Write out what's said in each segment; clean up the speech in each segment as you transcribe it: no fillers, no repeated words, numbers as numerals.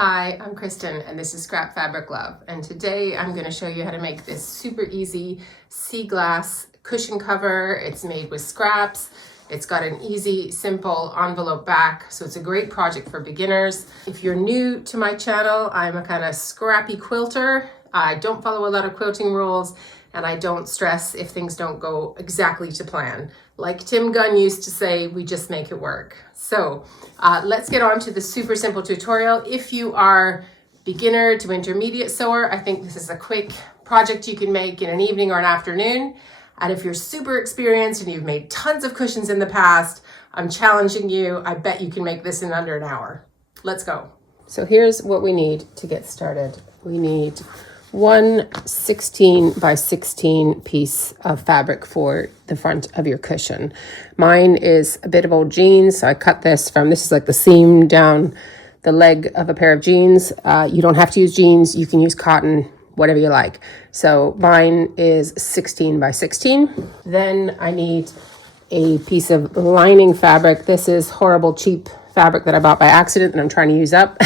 Hi, I'm Kristen and this is Scrap Fabric Love, and today I'm going to show you how to make this super easy sea glass cushion cover. It's made with scraps. It's got an easy, simple envelope back, so it's a great project for beginners. If you're new to my channel, I'm a kind of scrappy quilter. I don't follow a lot of quilting rules, and I don't stress if things don't go exactly to plan. Like Tim Gunn used to say, we just make it work. So let's get on to the super simple tutorial. If you are beginner to intermediate sewer, I think this is a quick project you can make in an evening or an afternoon. And if you're super experienced and you've made tons of cushions in the past, I'm challenging you. I bet you can make this in under an hour. Let's go. So here's what we need to get started. We need one 16 by 16 piece of fabric for the front of your cushion. Mine is a bit of old jeans, so I cut this is like the seam down the leg of a pair of jeans. You don't have to use jeans, you can use cotton, whatever you like. So mine is 16 by 16. Then I need a piece of lining fabric. This is horrible cheap fabric that I bought by accident that I'm trying to use up.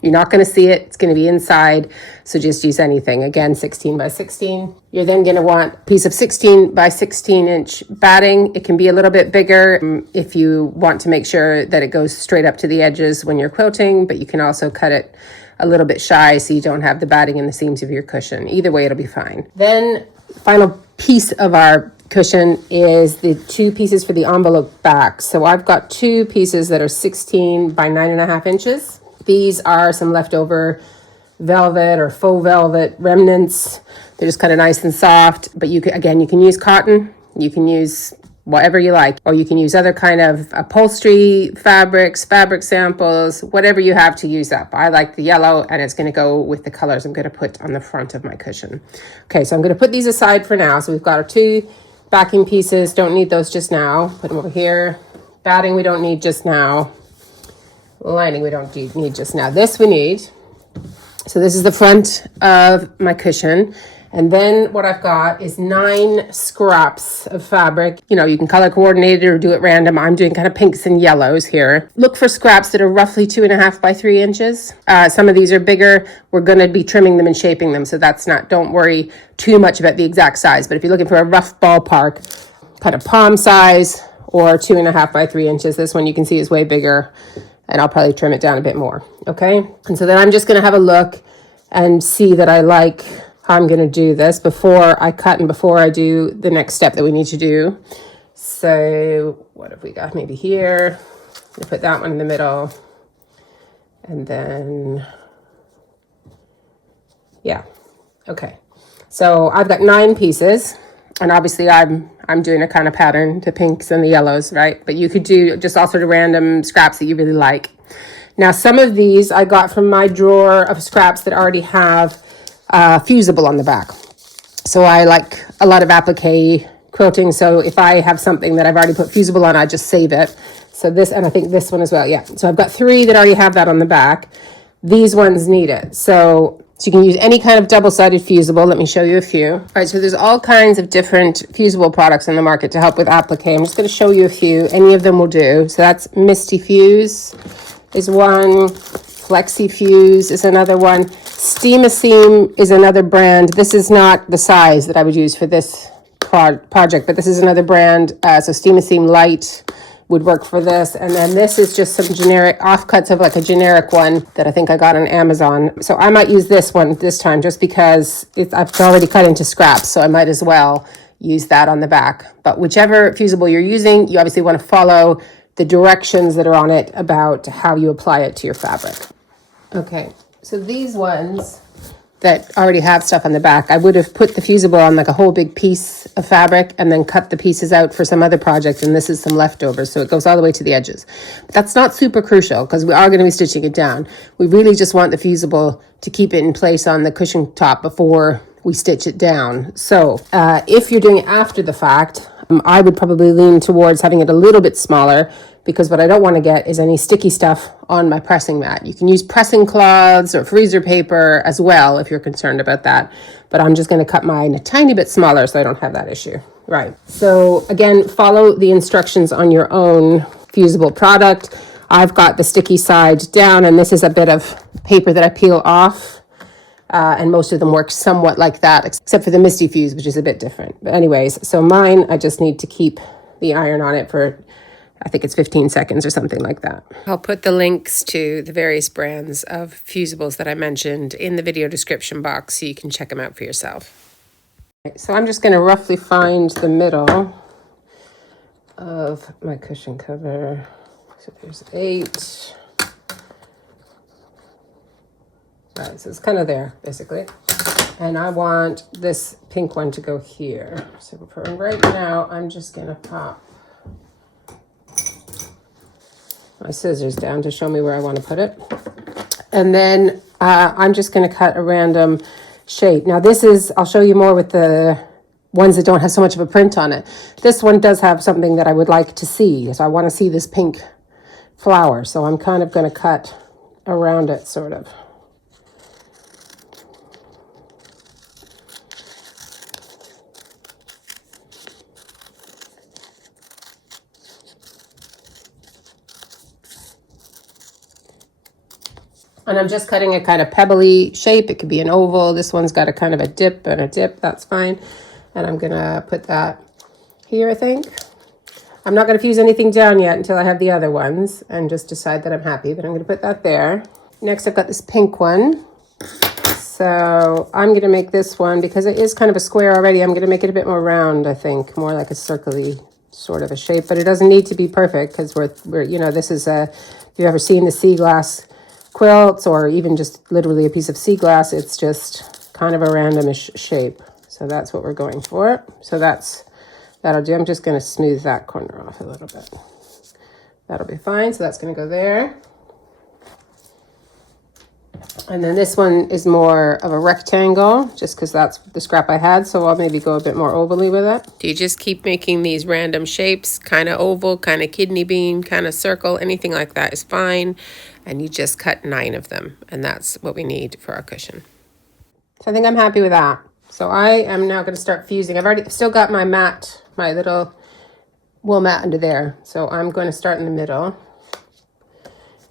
You're not going to see it. It's going to be inside. So just use anything. Again, 16 by 16. You're then going to want a piece of 16 by 16 inch batting. It can be a little bit bigger if you want to make sure that it goes straight up to the edges when you're quilting, but you can also cut it a little bit shy so you don't have the batting in the seams of your cushion. Either way, it'll be fine. Then final piece of our cushion is the two pieces for the envelope back. So I've got two pieces that are 16 by 9.5 inches. These are some leftover velvet or faux velvet remnants. They're just kind of nice and soft, but you can use cotton, you can use whatever you like, or you can use other kind of upholstery fabrics, fabric samples, whatever you have to use up. I like the yellow, and it's going to go with the colors I'm going to put on the front of my cushion. Okay, so I'm going to put these aside for now. So we've got our two backing pieces, don't need those just now. Put them over here. Batting we don't need just now. Lining we don't need just now. This we need. So this is the front of my cushion. And then what I've got is 9 scraps of fabric. You know, you can color coordinate it or do it random. I'm doing kind of pinks and yellows here. Look for scraps that are roughly 2.5 by 3 inches. Some of these are bigger. We're going to be trimming them and shaping them. So don't worry too much about the exact size. But if you're looking for a rough ballpark, kind of palm size or 2.5 by 3 inches, this one you can see is way bigger. And I'll probably trim it down a bit more. Okay. And so then I'm just going to have a look and see that I like how I'm going to do this before I cut and before I do the next step that we need to do. So what have we got? Maybe here. I'm going to put that one in the middle. And then, yeah. Okay. So I've got 9 pieces. And obviously I'm doing a kind of pattern, the pinks and the yellows, right? But you could do just all sort of random scraps that you really like. Now, some of these I got from my drawer of scraps that already have fusible on the back. So I like a lot of applique quilting. So if I have something that I've already put fusible on, I just save it. So this, and I think this one as well. Yeah. So I've got 3 that already have that on the back. These ones need it. So you can use any kind of double-sided fusible. Let me show you a few. All right, so there's all kinds of different fusible products in the market to help with applique. I'm just going to show you a few. Any of them will do. So that's Misty Fuse is one. Flexi Fuse is another one. Steam-A-Seam is another brand. This is not the size that I would use for this project, but this is another brand. So Steam-A-Seam Light would work for this. And then this is just some generic offcuts of like a generic one that I think I got on Amazon. So I might use this one this time just because I've already cut into scraps, so I might as well use that on the back. But whichever fusible you're using, you obviously want to follow the directions that are on it about how you apply it to your fabric. Okay, so these ones that already have stuff on the back, I would have put the fusible on like a whole big piece of fabric and then cut the pieces out for some other project, and this is some leftovers, so it goes all the way to the edges. But that's not super crucial because we are going to be stitching it down. We really just want the fusible to keep it in place on the cushion top before we stitch it down. So if you're doing it after the fact, I would probably lean towards having it a little bit smaller, because what I don't want to get is any sticky stuff on my pressing mat. You can use pressing cloths or freezer paper as well if you're concerned about that. But I'm just going to cut mine a tiny bit smaller so I don't have that issue. Right. So again, follow the instructions on your own fusible product. I've got the sticky side down, and this is a bit of paper that I peel off. And most of them work somewhat like that, except for the Misty Fuse, which is a bit different. But anyways, so mine, I just need to keep the iron on it for, I think it's 15 seconds or something like that. I'll put the links to the various brands of fusibles that I mentioned in the video description box so you can check them out for yourself. So I'm just going to roughly find the middle of my cushion cover. So there's 8. Right, so it's kind of there, basically. And I want this pink one to go here. So for right now, I'm just going to pop my scissors down to show me where I want to put it. And then I'm just going to cut a random shape. Now this is, I'll show you more with the ones that don't have so much of a print on it. This one does have something that I would like to see. So I want to see this pink flower. So I'm kind of going to cut around it, sort of. And I'm just cutting a kind of pebbly shape. It could be an oval. This one's got a kind of a dip and a dip. That's fine. And I'm going to put that here, I think. I'm not going to fuse anything down yet until I have the other ones and just decide that I'm happy. But I'm going to put that there. Next, I've got this pink one. So I'm going to make this one, because it is kind of a square already, I'm going to make it a bit more round, I think. More like a circle-y sort of a shape. But it doesn't need to be perfect, because we're you know, this is a, if you've ever seen the sea glass quilts, or even just literally a piece of sea glass, it's just kind of a randomish shape. So that's what we're going for. So that'll do. I'm just going to smooth that corner off a little bit. That'll be fine. So that's going to go there. And then this one is more of a rectangle, just because that's the scrap I had. So I'll maybe go a bit more ovally with it. Do you just keep making these random shapes, kind of oval, kind of kidney bean, kind of circle, anything like that is fine. And you just cut 9 of them. And that's what we need for our cushion. So I think I'm happy with that. So I am now going to start fusing. I've already still got my mat, my little wool mat under there. So I'm going to start in the middle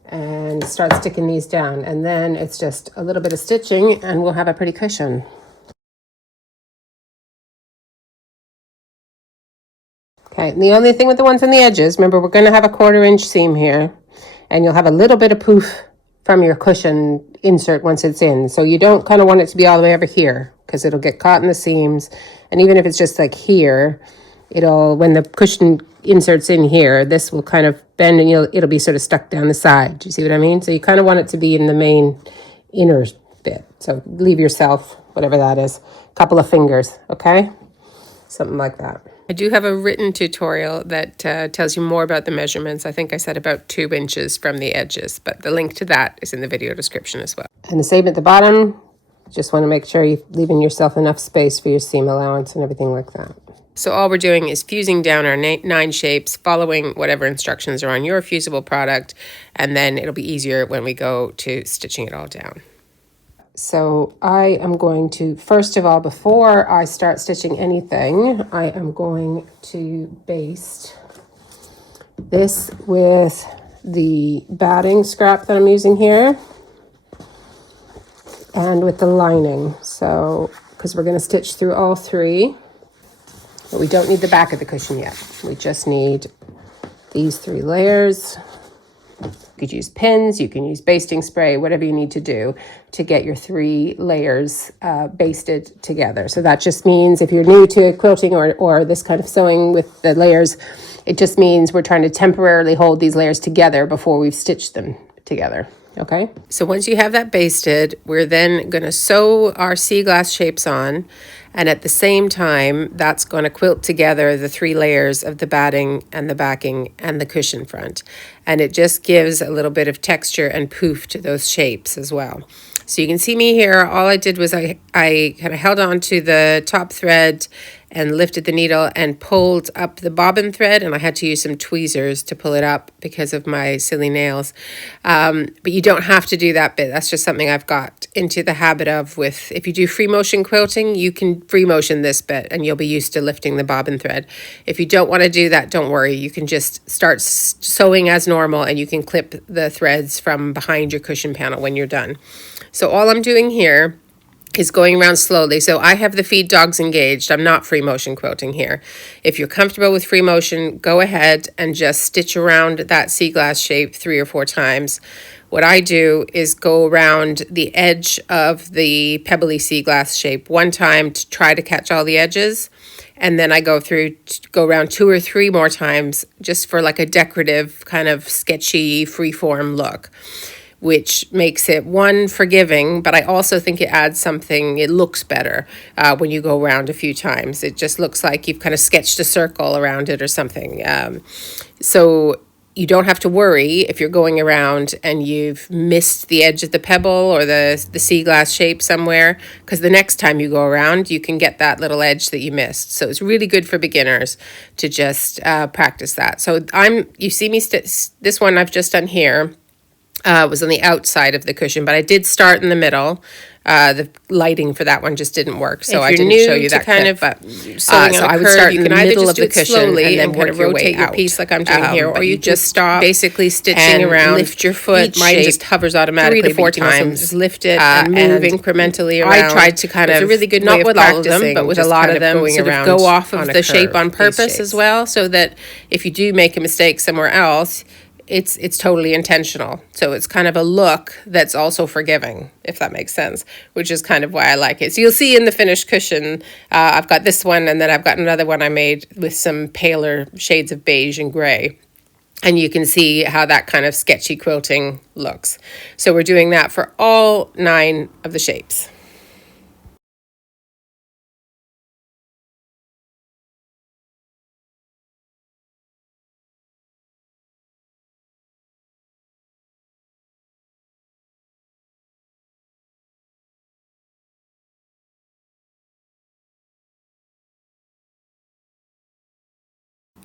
and start sticking these down, and then it's just a little bit of stitching and we'll have a pretty cushion. Okay, and the only thing with the ones on the edges, remember we're going to have a 1/4 inch seam here, and you'll have a little bit of poof from your cushion insert once it's in. So you don't kind of want it to be all the way over here, because it'll get caught in the seams. And even if it's just like here, it'll, when the cushion inserts in here, this will kind of bend and it'll be sort of stuck down the side. Do you see what I mean? So you kind of want it to be in the main inner bit. So leave yourself, whatever that is, a couple of fingers, okay? Something like that. I do have a written tutorial that tells you more about the measurements. I think I said about 2 inches from the edges, but the link to that is in the video description as well. And the same at the bottom. Just want to make sure you're leaving yourself enough space for your seam allowance and everything like that. So all we're doing is fusing down our 9 shapes, following whatever instructions are on your fusible product, and then it'll be easier when we go to stitching it all down. So I am going to, first of all, before I start stitching anything, I am going to baste this with the batting scrap that I'm using here and with the lining. So, because we're going to stitch through all 3. But we don't need the back of the cushion yet. We just need these 3 layers. You could use pins, you can use basting spray, whatever you need to do to get your 3 layers basted together. So that just means if you're new to quilting or this kind of sewing with the layers, it just means we're trying to temporarily hold these layers together before we've stitched them together. Okay, so once you have that basted, we're then going to sew our sea glass shapes on, and at the same time, that's going to quilt together the 3 layers of the batting and the backing and the cushion front. And it just gives a little bit of texture and poof to those shapes as well. So you can see me here, all I did was I kind of held on to the top thread and lifted the needle and pulled up the bobbin thread, and I had to use some tweezers to pull it up because of my silly nails. But you don't have to do that bit. That's just something I've got into the habit of with, if you do free motion quilting, you can free motion this bit and you'll be used to lifting the bobbin thread. If you don't want to do that, don't worry. You can just start sewing as normal, and you can clip the threads from behind your cushion panel when you're done. So all I'm doing here is going around slowly. So I have the feed dogs engaged. I'm not free motion quilting here. If you're comfortable with free motion, go ahead and just stitch around that sea glass shape 3 or 4 times. What I do is go around the edge of the pebbly sea glass shape 1 time to try to catch all the edges. And then I go around 2 or 3 more times just for like a decorative kind of sketchy freeform look, which makes it, one, forgiving, but I also think it adds something. It looks better when you go around a few times. It just looks like you've kind of sketched a circle around it or something. So you don't have to worry if you're going around and you've missed the edge of the pebble or the sea glass shape somewhere, because the next time you go around, you can get that little edge that you missed. So it's really good for beginners to just practice that. So you see me, this one I've just done here. Was on the outside of the cushion, but I did start in the middle. The lighting for that one just didn't work, so I didn't show you that kind of. But so I would start in the middle of the cushion slowly and then kind of rotate your piece like I'm doing here, or you just stop, basically stitching around, lift your foot. Mine just hovers automatically 3 to 4 times. Lift it and move incrementally around. I tried to kind of, a really good not with all of them, but with a lot of them, sort of go off of the shape on purpose as well, so that if you do make a mistake somewhere else, it's totally intentional. So it's kind of a look that's also forgiving, if that makes sense, which is kind of why I like it. So you'll see in the finished cushion, I've got this one, and then I've got another one I made with some paler shades of beige and gray. And you can see how that kind of sketchy quilting looks. So we're doing that for all 9 of the shapes.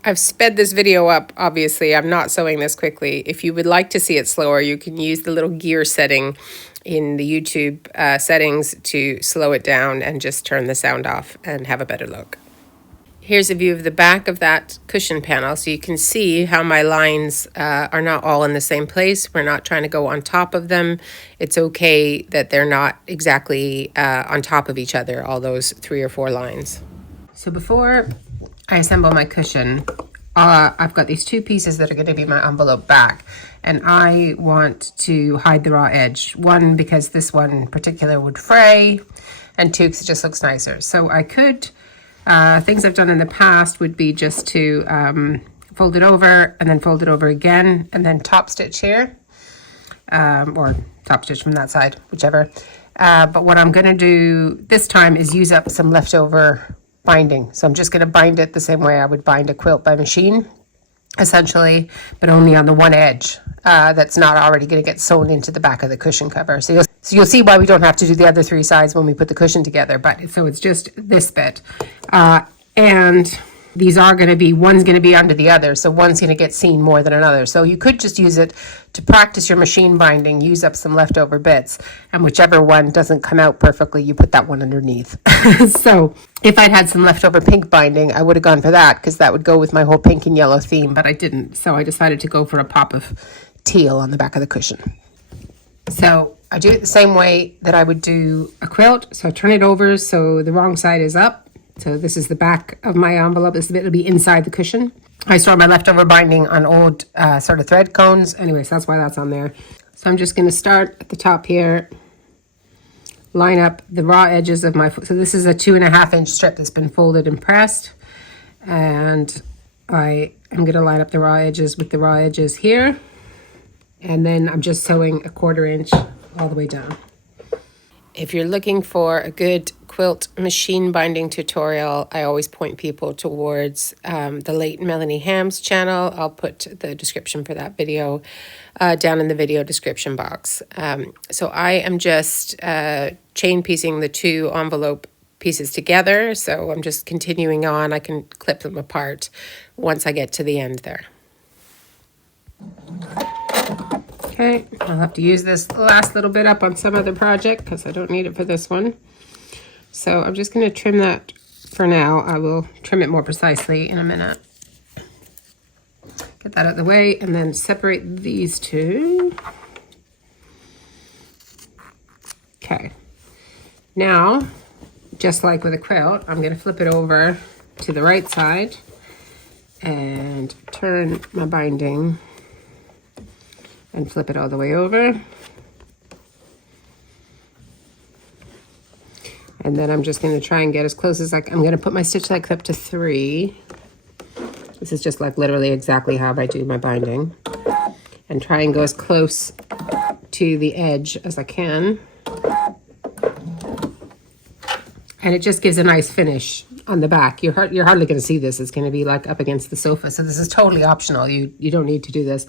I've sped this video up, obviously. I'm not sewing this quickly. If you would like to see it slower, you can use the little gear setting in the YouTube settings to slow it down and just turn the sound off and have a better look. Here's a view of the back of that cushion panel, so you can see how my lines are not all in the same place. We're not trying to go on top of them. It's okay that they're not exactly on top of each other, all those 3 or 4 lines. So before I assemble my cushion, I've got these 2 pieces that are going to be my envelope back, and I want to hide the raw edge. 1, because this one in particular would fray, and 2, because it just looks nicer. So I could, things I've done in the past would be just to fold it over and then fold it over again and then top stitch here, or top stitch from that side, whichever. But what I'm going to do this time is use up some leftover binding. So I'm just going to bind it the same way I would bind a quilt by machine, essentially, but only on the one edge that's not already going to get sewn into the back of the cushion cover. So you'll see why we don't have to do the other 3 sides when we put the cushion together. But so it's just this bit, and these are going to be, one's going to be under the other, so one's going to get seen more than another. So you could just use it to practice your machine binding, use up some leftover bits, and whichever one doesn't come out perfectly, you put that one underneath. So if I'd had some leftover pink binding, I would have gone for that, because that would go with my whole pink and yellow theme, but I didn't. So I decided to go for a pop of teal on the back of the cushion. So I do it the same way that I would do a quilt. So I turn it over so the wrong side is up. So this is the back of my envelope. This bit will be inside the cushion. I store my leftover binding on old sort of thread cones. Anyways, that's why that's on there. So I'm just going to start at the top here, line up the raw edges of my, so this is a 2.5 inch strip that's been folded and pressed. And I am going to line up the raw edges with the raw edges here. And then I'm just sewing a 1/4 inch all the way down. If you're looking for a good quilt machine binding tutorial, I always point people towards the late Melanie Ham's channel. I'll put the description for that video down in the video description box. So I am just chain piecing the 2 envelope pieces together, so I'm just continuing on. I can clip them apart once I get to the end there. Okay, I'll have to use this last little bit up on some other project because I don't need it for this one. So I'm just going to trim that for now. I will trim it more precisely in a minute. Get that out of the way and then separate these two. Okay. Now, just like with a quilt, I'm going to flip it over to the right side and turn my binding and flip it all the way over. And then I'm just going to try and get as close as I'm going to put my stitch length up to 3. This is just like literally exactly how I do my binding. And try and go as close to the edge as I can. And it just gives a nice finish on the back. You're hardly going to see this. It's going to be like up against the sofa. So this is totally optional. You don't need to do this.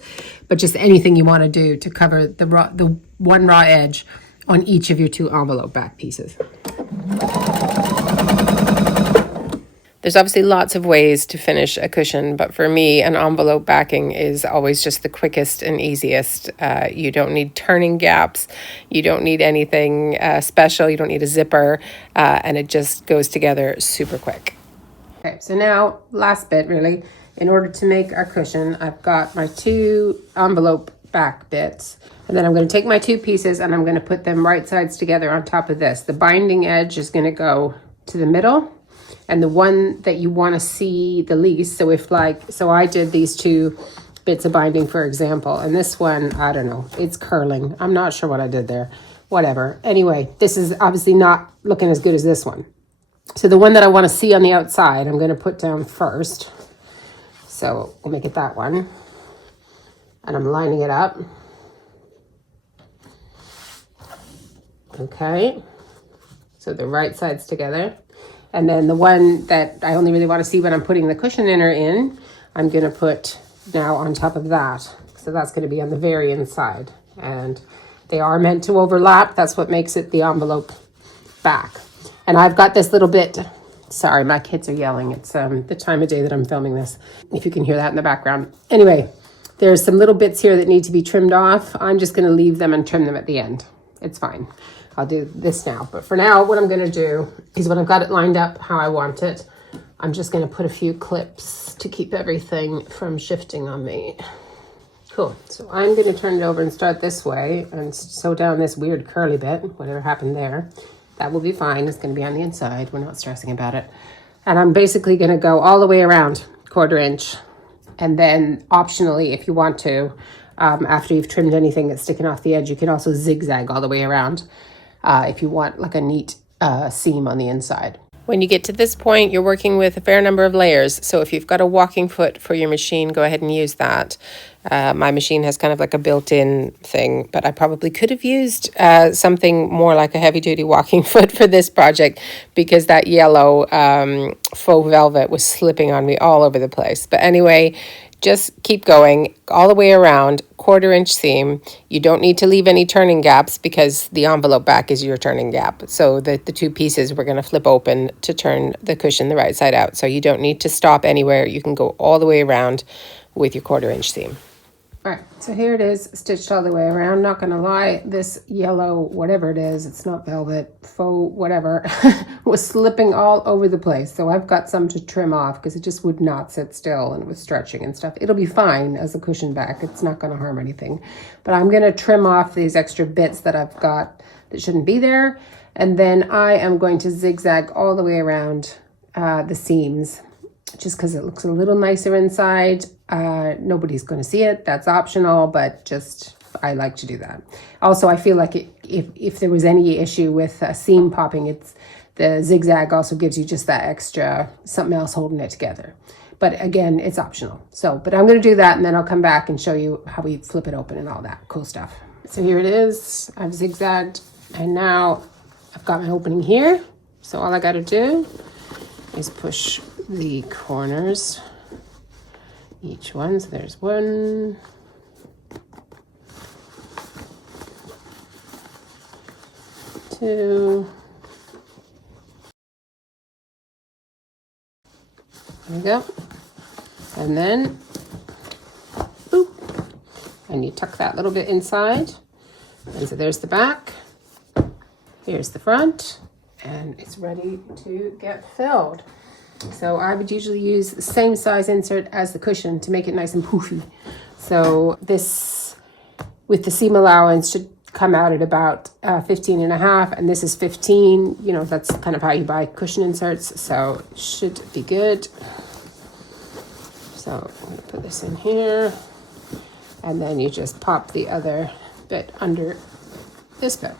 But just anything you want to do to cover the one raw edge on each of your 2 envelope back pieces. There's obviously lots of ways to finish a cushion, but for me, an envelope backing is always just the quickest and easiest. You don't need turning gaps. You don't need anything special. You don't need a zipper, and it just goes together super quick. Okay, so now, last bit really. In order to make our cushion, I've got my 2 envelope back bits, and then I'm going to take my 2 pieces and I'm going to put them right sides together on top of this. The binding edge is going to go to the middle, and the one that you want to see the least, so I did these 2 bits of binding, for example, and this one, I don't know, it's curling. I'm not sure what I did there. Whatever. Anyway, this is obviously not looking as good as this one. So the one that I want to see on the outside, I'm going to put down first. So we'll make it that one. And I'm lining it up. Okay. So the right sides together. And then the one that I only really want to see when I'm putting the cushion inner in, I'm going to put now on top of that. So that's going to be on the very inside. And they are meant to overlap. That's what makes it the envelope back. And I've got this little bit, sorry, my kids are yelling. It's the time of day that I'm filming this, if you can hear that in the background. Anyway, there's some little bits here that need to be trimmed off. I'm just going to leave them and trim them at the end. It's fine. I'll do this now. But for now, what I'm going to do is when I've got it lined up how I want it, I'm just going to put a few clips to keep everything from shifting on me. Cool. So I'm going to turn it over and start this way and sew down this weird curly bit, whatever happened there. That will be fine. It's going to be on the inside. We're not stressing about it. And I'm basically going to go all the way around 1/4 inch. And then optionally, if you want to, after you've trimmed anything that's sticking off the edge, you can also zigzag all the way around if you want like a neat seam on the inside. When you get to this point, you're working with a fair number of layers. So if you've got a walking foot for your machine, go ahead and use that. My machine has kind of like a built-in thing, but I probably could have used something more like a heavy-duty walking foot for this project because that yellow faux velvet was slipping on me all over the place. But anyway, just keep going all the way around, 1/4 inch seam. You don't need to leave any turning gaps because the envelope back is your turning gap. So the 2 pieces we're going to flip open to turn the cushion the right side out. So you don't need to stop anywhere. You can go all the way around with your 1/4 inch seam. All right, so here it is, stitched all the way around. Not gonna lie, this yellow, whatever it is, it's not velvet, faux, whatever, was slipping all over the place. So I've got some to trim off because it just would not sit still and it was stretching and stuff. It'll be fine as a cushion back. It's not gonna harm anything. But I'm gonna trim off these extra bits that I've got that shouldn't be there. And then I am going to zigzag all the way around the seams, just because it looks a little nicer inside. Nobody's going to see it. That's optional, but just I like to do that. Also, I feel like if there was any issue with a seam popping, it's the zigzag also gives you just that extra something else holding it together. But again, it's optional. So, but I'm going to do that, and then I'll come back and show you how we flip it open and all that cool stuff. So here it is. I've zigzagged, and now I've got my opening here. So all I got to do is push the corners, each one. So there's 1, 2, There we go. And then, boop, and you tuck that little bit inside. And so there's the back, here's the front, and it's ready to get filled. So I would usually use the same size insert as the cushion to make it nice and poofy. So this, with the seam allowance, should come out at about 15.5, and this is 15. You know, that's kind of how you buy cushion inserts, so it should be good. So I'm gonna put this in here, and then you just pop the other bit under this bit.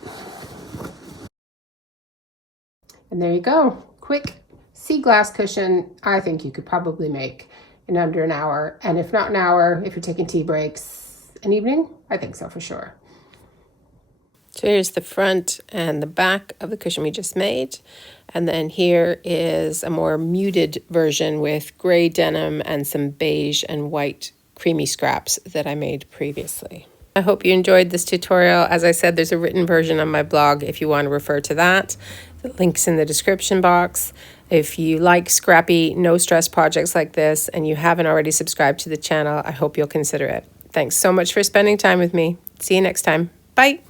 And there you go. Quick sea glass cushion. I think you could probably make in under an hour. And if not an hour, if you're taking tea breaks, an evening, I think so for sure. So here's the front and the back of the cushion we just made. And then here is a more muted version with gray denim and some beige and white creamy scraps that I made previously. I hope you enjoyed this tutorial. As I said, there's a written version on my blog if you want to refer to that. The link's in the description box. If you like scrappy, no stress projects like this and you haven't already subscribed to the channel, I hope you'll consider it. Thanks so much for spending time with me. See you next time. Bye.